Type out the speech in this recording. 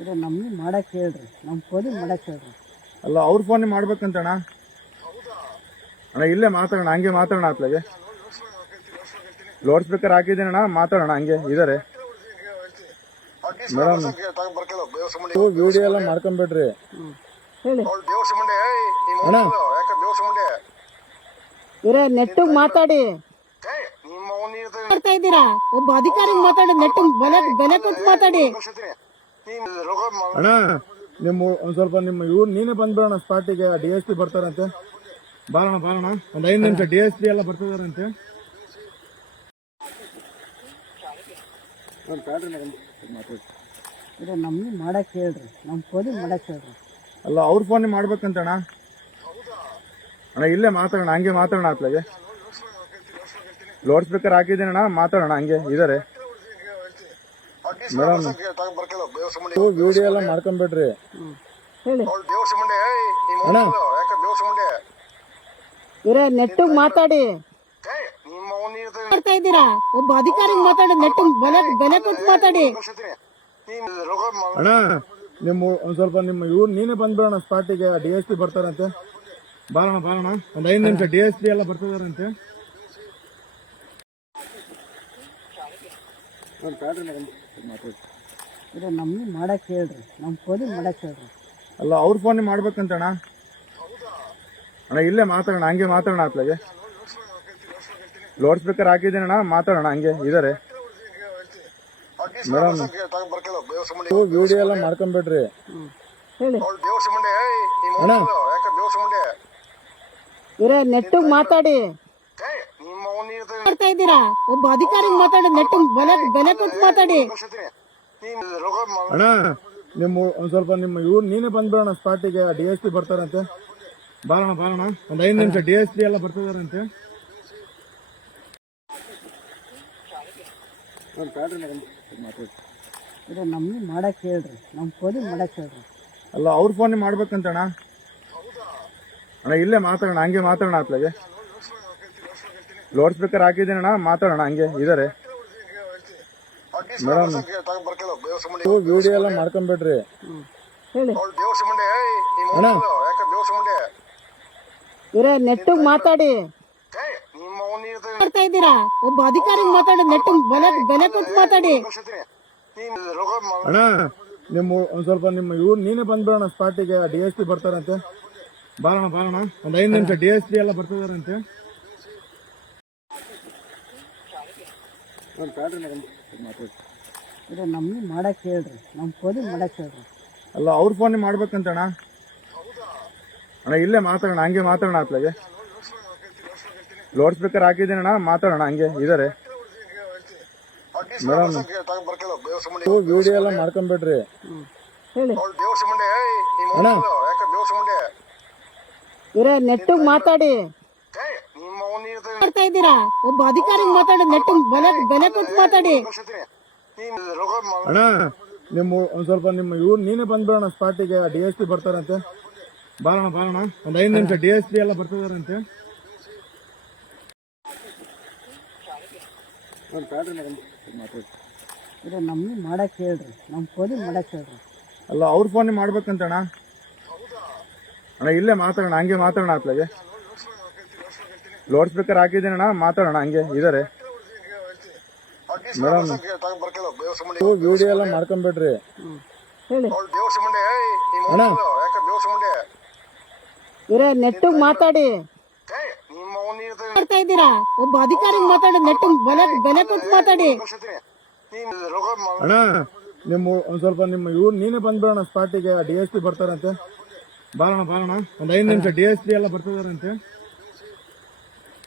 ಇದು ನಮ್ಗೆ ಮಾಡಕ್ಕೆ ಹೇಳ್ರಿ, ನಮ್ಮ ಫೋನಿಗೆ ಮಾಡಕ್ಕೆ ಹೇಳ್ರಿ. ಅಲ್ಲ ಅವ್ರ ಫೋನ್ ಮಾಡ್ಬೇಕಂತಣ್ಣ. ಅಣ್ಣ ಇಲ್ಲೇ ಮಾತಾಡೋಣ, ಹಂಗೆ ಮಾತಾಡೋಣ. ಅತ್ಲಾಗೆ ಲೌಡ್ ಸ್ಪೀಕರ್ ಹಾಕಿದ್ದೀನಣ್ಣ, ಮಾತಾಡೋಣ ಹಂಗೆ ಇದಾರೆ ಮೇಡಮ್. ವಿಡಿಯೋ ಎಲ್ಲ ಮಾಡ್ಕೊಂಬಿಡ್ರಿ ಹೇಳಿ ಅಣ್ಣ. ಇರೇ ನೆಟ್ಟು ಮಾತಾಡಿ ಮಾಡ್ತಾ ಇದ್ದೀರಾ. ಒಬ್ಬ ಅಧಿಕಾರಿ ಮಾತಾಡಿ, ನೆಟ್ಟು ಬೆಲೆ ಕೊಟ್ಟು ಮಾತಾಡಿ ಅಣ್ಣ. ನಿಮ್ಮ ಒಂದ್ ಸ್ವಲ್ಪ ನಿಮ್ಮ ನೀನೇ ಬಂದ್ಬಿಡೋಣ ಸ್ಪಾಟಿಗೆ. DSP ಬರ್ತಾರಂತೆ, ಬಾರೋಣ ಒಂದ್ 5 ನಿಮಿಷ. DSP ಎಲ್ಲ ಬರ್ತಿದಾರಂತೆ. ಇದು ನಮ್ಗೆ ಮಾಡಕ್ಕೆ ಹೇಳ್ರಿ, ನಮ್ಮ ಫೋನಿಗೆ ಮಾಡಕ್ಕೆ ಹೇಳ್ರಿ. ಅಲ್ಲ ಅವ್ರ ಫೋನ್ ಮಾಡ್ಬೇಕಂತಣ್ಣ. ಅಣ್ಣ ಇಲ್ಲೇ ಮಾತಾಡೋಣ, ಹಂಗೆ ಮಾತಾಡೋಣ. ಅತ್ಲಾಗೆ ಲೌಡ್ ಸ್ಪೀಕರ್ ಹಾಕಿದ್ದೀನಣ್ಣ, ಮಾತಾಡೋಣ ಹಂಗೆ ಇದಾರೆ ಮೇಡಮ್. ವಿಡಿಯೋ ಎಲ್ಲ ಮಾಡ್ಕೊಂಬಿಡ್ರಿ ಹೇಳಿ ಅಣ್ಣ. ಇರೇ ನೆಟ್ಟು ಮಾತಾಡಿ ಮಾಡ್ತಾ ಇದ್ದೀರಾ. ಒಬ್ಬ ಅಧಿಕಾರಿ ಮಾತಾಡಿ, ನೆಟ್ಟು ಬೆಲೆ ಕೊಟ್ಟು ಮಾತಾಡಿ ಅಣ್ಣ. ನಿಮ್ಮ ಒಂದ್ ಸ್ವಲ್ಪ ನಿಮ್ಮ ನೀನೇ ಬಂದ್ಬಿಡೋಣ ಸ್ಪಾಟಿಗೆ. DSP ಬರ್ತಾರಂತೆ, ಬಾರೋಣ ಒಂದ್ 5 ನಿಮಿಷ. DSP ಎಲ್ಲ ಬರ್ತಿದಾರಂತೆ. ಇದು ನಮ್ಗೆ ಮಾಡಕ್ಕೆ ಹೇಳ್ರಿ, ನಮ್ಮ ಫೋನಿಗೆ ಮಾಡಕ್ಕೆ ಹೇಳ್ರಿ. ಅಲ್ಲ ಅವ್ರ ಫೋನ್ ಮಾಡ್ಬೇಕಂತಣ್ಣ. ಅಣ್ಣ ಇಲ್ಲೇ ಮಾತಾಡೋಣ, ಹಂಗೆ ಮಾತಾಡೋಣ. ಅತ್ಲಾಗೆ ಲೌಡ್ ಸ್ಪೀಕರ್ ಹಾಕಿದ್ದೀನಣ್ಣ, ಮಾತಾಡೋಣ ಹಂಗೆ ಇದಾರೆ ಮೇಡಮ್. ವಿಡಿಯೋ ಎಲ್ಲ ಮಾಡ್ಕೊಂಬಿಡ್ರಿ ಹೇಳಿ ಅಣ್ಣ. ಇರೇ ನೆಟ್ಟು ಮಾತಾಡಿ ಮಾಡ್ತಾ ಇದ್ದೀರಾ. ಒಬ್ಬ ಅಧಿಕಾರಿ ಮಾತಾಡಿ, ನೆಟ್ಟು ಬೆಲೆ ಕೊಟ್ಟು ಮಾತಾಡಿ ಅಣ್ಣ. ನಿಮ್ಮ ಒಂದ್ ಸ್ವಲ್ಪ ನಿಮ್ಮ ನೀನೇ ಬಂದ್ಬಿಡೋಣ ಸ್ಪಾಟಿಗೆ. DSP ಬರ್ತಾರಂತೆ, ಬಾರೋಣ ಒಂದ್ 5 ನಿಮಿಷ. DSP ಎಲ್ಲ ಬರ್ತಿದಾರಂತೆ. ಇದು ನಮ್ಗೆ ಮಾಡಕ್ಕೆ ಹೇಳ್ರಿ, ನಮ್ಮ ಫೋನಿಗೆ ಮಾಡಕ್ಕೆ ಹೇಳ್ರಿ. ಅಲ್ಲ ಅವ್ರ ಫೋನ್ ಮಾಡ್ಬೇಕಂತಣ್ಣ. ಅಣ್ಣ ಇಲ್ಲೇ ಮಾತಾಡೋಣ, ಹಂಗೆ ಮಾತಾಡೋಣ. ಅತ್ಲಾಗೆ ಲೌಡ್ ಸ್ಪೀಕರ್ ಹಾಕಿದ್ದೀನಣ್ಣ, ಮಾತಾಡೋಣ ಹಂಗೆ ಇದಾರೆ ಮೇಡಮ್. ವಿಡಿಯೋ ಎಲ್ಲ ಮಾಡ್ಕೊಂಬಿಡ್ರಿ ಹೇಳಿ ಅಣ್ಣ. ಇರೇ ನೆಟ್ಟು ಮಾತಾಡಿ ಮಾಡ್ತಾ ಇದ್ದೀರಾ. ಒಬ್ಬ ಅಧಿಕಾರಿ ಮಾತಾಡಿ, ನೆಟ್ಟು ಬೆಲೆ ಕೊಟ್ಟು ಮಾತಾಡಿ ಅಣ್ಣ. ನಿಮ್ಮ ಒಂದ್ ಸ್ವಲ್ಪ ನಿಮ್ಮ ನೀನೇ ಬಂದ್ಬಿಡೋಣ ಸ್ಪಾಟಿಗೆ. DSP ಬರ್ತಾರಂತೆ, ಬಾರೋಣ ಒಂದ್ 5 ನಿಮಿಷ. DSP ಎಲ್ಲ ಬರ್ತಿದಾರಂತೆ. ಇದು ನಮ್ಗೆ ಮಾಡಕ್ಕೆ ಹೇಳ್ರಿ, ನಮ್ಮ ಫೋನಿಗೆ ಮಾಡಕ್ಕೆ ಹೇಳ್ರಿ. ಅಲ್ಲ ಅವ್ರ ಫೋನ್ ಮಾಡ್ಬೇಕಂತಣ್ಣ. ಅಣ್ಣ ಇಲ್ಲೇ ಮಾತಾಡೋಣ, ಹಂಗೆ ಮಾತಾಡೋಣ. ಅತ್ಲಾಗೆ ಲೌಡ್ ಸ್ಪೀಕರ್ ಹಾಕಿದ್ದೀನಣ್ಣ, ಮಾತಾಡೋಣ ಹಂಗೆ ಇದಾರೆ ಮೇಡಮ್. ವಿಡಿಯೋ ಎಲ್ಲ ಮಾಡ್ಕೊಂಬಿಡ್ರಿ ಹೇಳಿ ಅಣ್ಣ. ಇರೇ ನೆಟ್ಟು ಮಾತಾಡಿ ಮಾಡ್ತಾ ಇದ್ದೀರಾ. ಒಬ್ಬ ಅಧಿಕಾರಿ ಮಾತಾಡಿ, ನೆಟ್ಟು ಬೆಲೆ ಕೊಟ್ಟು ಮಾತಾಡಿ ಅಣ್ಣ. ನಿಮ್ಮ ಒಂದ್ ಸ್ವಲ್ಪ ನಿಮ್ಮ ನೀನೇ ಬಂದ್ಬಿಡೋಣ ಸ್ಪಾಟಿಗೆ. DSP ಬರ್ತಾರಂತೆ, ಬಾರೋಣ ಒಂದ್ 5 ನಿಮಿಷ. DSP ಎಲ್ಲ ಬರ್ತಿದಾರಂತೆ. ಇದು ನಮ್ಗೆ ಮಾಡಕ್ಕೆ ಹೇಳ್ರಿ, ನಮ್ಮ ಫೋನಿಗೆ ಮಾಡಕ್ಕೆ ಹೇಳ್ರಿ. ಅಲ್ಲ ಅವ್ರ ಫೋನ್ ಮಾಡ್ಬೇಕಂತಣ್ಣ. ಅಣ್ಣ ಇಲ್ಲೇ ಮಾತಾಡೋಣ, ಹಂಗೆ ಮಾತಾಡೋಣ. ಅತ್ಲಾಗೆ ಲೌಡ್ ಸ್ಪೀಕರ್ ಹಾಕಿದ್ದೀನಣ್ಣ, ಮಾತಾಡೋಣ ಹಂಗೆ ಇದಾರೆ ಮೇಡಮ್. ವಿಡಿಯೋ ಎಲ್ಲ ಮಾಡ್ಕೊಂಬಿಡ್ರಿ ಹೇಳಿ ಅಣ್ಣ. ಇರೇ ನೆಟ್ಟು ಮಾತಾಡಿ ಮಾಡ್ತಾ ಇದ್ದೀರಾ. ಒಬ್ಬ ಅಧಿಕಾರಿ ಮಾತಾಡಿ, ನೆಟ್ಟು ಬೆಲೆ ಕೊಟ್ಟು ಮಾತಾಡಿ ಅಣ್ಣ. ನಿಮ್ಮ ಒಂದ್ ಸ್ವಲ್ಪ ನಿಮ್ಮ ನೀನೇ ಬಂದ್ಬಿಡೋಣ ಸ್ಪಾಟಿಗೆ. DSP ಬರ್ತಾರಂತೆ, ಬಾರೋಣ ಒಂದ್ 5 ನಿಮಿಷ. DSP ಎಲ್ಲ ಬರ್ತಿದಾರಂತೆ.